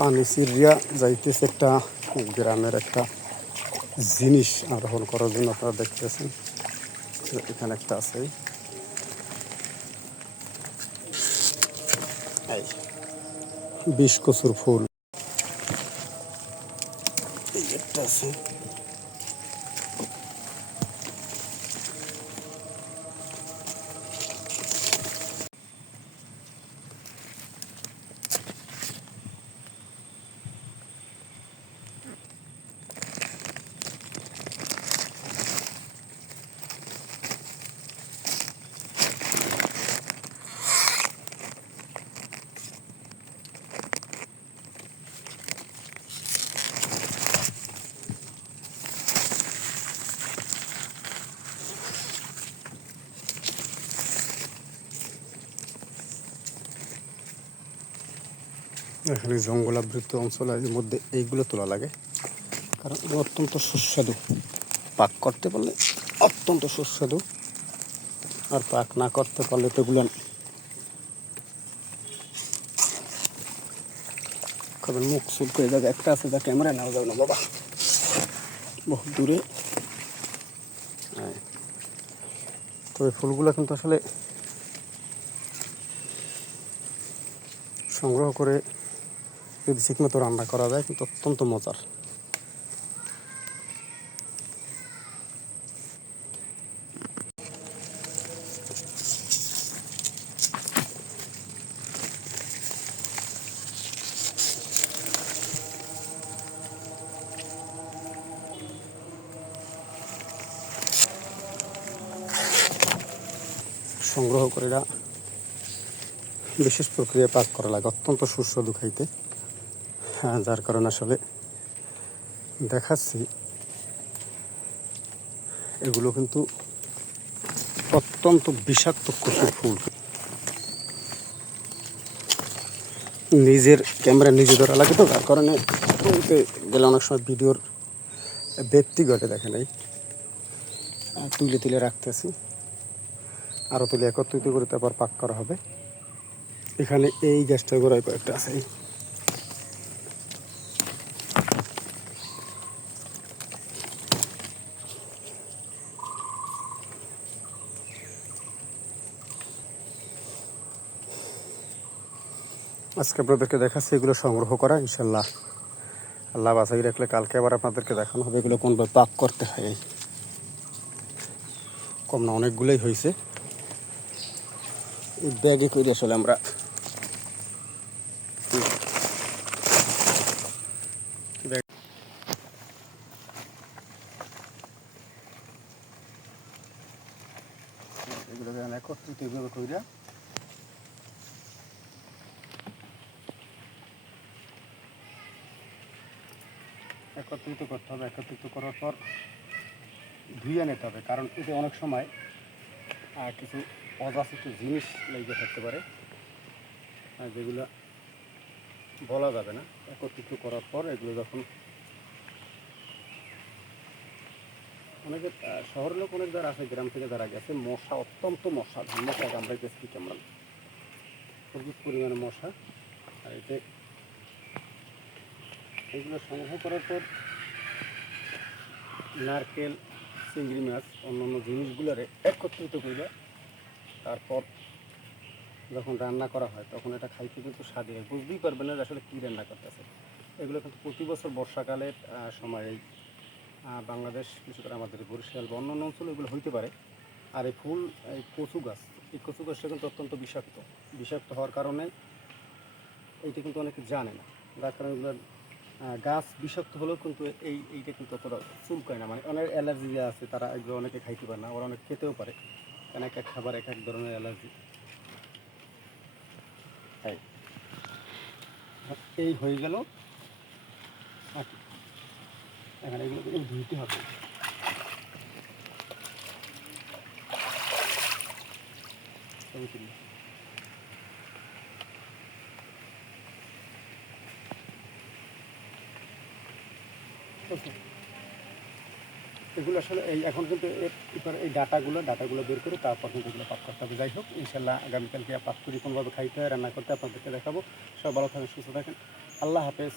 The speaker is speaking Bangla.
পানি সিরিয়া যাইতেছে একটা গ্রামের একটা জিনিস আরোহণ করার জন্য। আপনারা দেখতেছেন এখানে একটা আছে, বিষ কচুর ফুল, এই একটা আছে। এখানে জঙ্গলাবৃত অঞ্চলের মধ্যে এইগুলো তোলা লাগে, কারণ অত্যন্ত সুস্বাদু। পাক করতে পারলে অত্যন্ত সুস্বাদু, আর পাক না করতে পারলে তো এগুলো খাবেন মুখ শুল্ক। এই জায়গায় একটা আছে, যা ক্যামেরা নেওয়া যাবে না বাবা, বহু দূরে। তবে ফুলগুলো কিন্তু আসলে সংগ্রহ করে যদি ঠিকমতো রান্না করা যায় কিন্তু অত্যন্ত মজার। সংগ্রহ করে বিশেষ প্রক্রিয়া পাক করা লাগে, অত্যন্ত সুস্বাদু খাইতে। হ্যাঁ, যার কারণে আসলে দেখাচ্ছি এগুলো কিন্তু অত্যন্ত বিষাক্ত কচুর ফুল। নিজের ক্যামেরা নিজে ধরা লাগে তো, যার কারণে তুলতে গেলে অনেক সময় ভিডিওর ব্যক্তি ঘটে দেখে নাই। তুলে তুলে রাখতেছি, আরও তুলে একত্রিত করে তারপর পাক করা হবে। এখানে এই গ্যাসটার গোড়ায় কয়েকটা আছে। আজকে আপনাদেরকে দেখাচ্ছি এগুলো সংগ্রহ করা। ইনশাল্লাহ আল্লাহ বাছাই রাখলে কালকে আবার আপনাদেরকে দেখানো হবে এগুলো কোনভাবে পাক করতে হয়। কম না, অনেকগুলোই হয়েছে। এই ব্যাগে করে আসলে আমরা এগুলো একত্রিত এইভাবে করে একত্রিত করতে হবে। একত্রিত করার পর ধুয়ে নিতে হবে, কারণ এতে অনেক সময় কিছু অযাচিত জিনিস লেগে থাকতে পারে, যেগুলো বলা যাবে না। একত্রিত করার পর এগুলো যখন অনেকে শহরের লোক অনেক যারা আছে, গ্রাম থেকে যারা গেছে, মশা, অত্যন্ত মশা, মশা কামড়াইতেছে কেমন প্রচুর পরিমাণে মশা। আর এতে এগুলো সংগ্রহ করার পর নারকেল, চিংড়ি মাছ, অন্যান্য জিনিসগুলোরে একত্রিত করে তারপর যখন রান্না করা হয় তখন এটা খাইতে কিন্তু স্বাদই হয়, বুঝতেই পারবেন না যে আসলে কী রান্না করতেছে। এগুলো কিন্তু প্রতি বছর বর্ষাকালের সময় এই বাংলাদেশ, বিশেষ করে আমাদের বরিশাল বা অন্যান্য অঞ্চলে এগুলো হইতে পারে। আর এই ফুল, এই কচু গাছ, এই কচু গাছটা কিন্তু অত্যন্ত বিষাক্ত। বিষাক্ত হওয়ার কারণে এইটা কিন্তু অনেকে জানে না, যার কারণে এগুলো গাছ বিষাক্ত হলেও কিন্তু এইটা কিন্তু অতটা চুলকায় না। মানে অনেক অ্যালার্জি আছে, তারা এগুলো অনেকে খাইতে পারে না, ওরা অনেক খেতেও পারে, কারণ এক এক খাবার এক এক ধরনের অ্যালার্জি। তাই এই হয়ে গেল। এখানে এগুলো ধুইতে হবে। এগুলো আসলে এখন কিন্তু এই ডাটাগুলো বের করে তারপর কিন্তু এগুলো পাক করতে হবে। যাই হোক, ইনশাল্লাহ আগামীকালকে পাক করি কোনোভাবে খাইতে হয়, রান্না করতে আপনাদেরকে দেখাবো। সব ভালো থাকেন, সুস্থ থাকেন, আল্লাহ হাফেজ।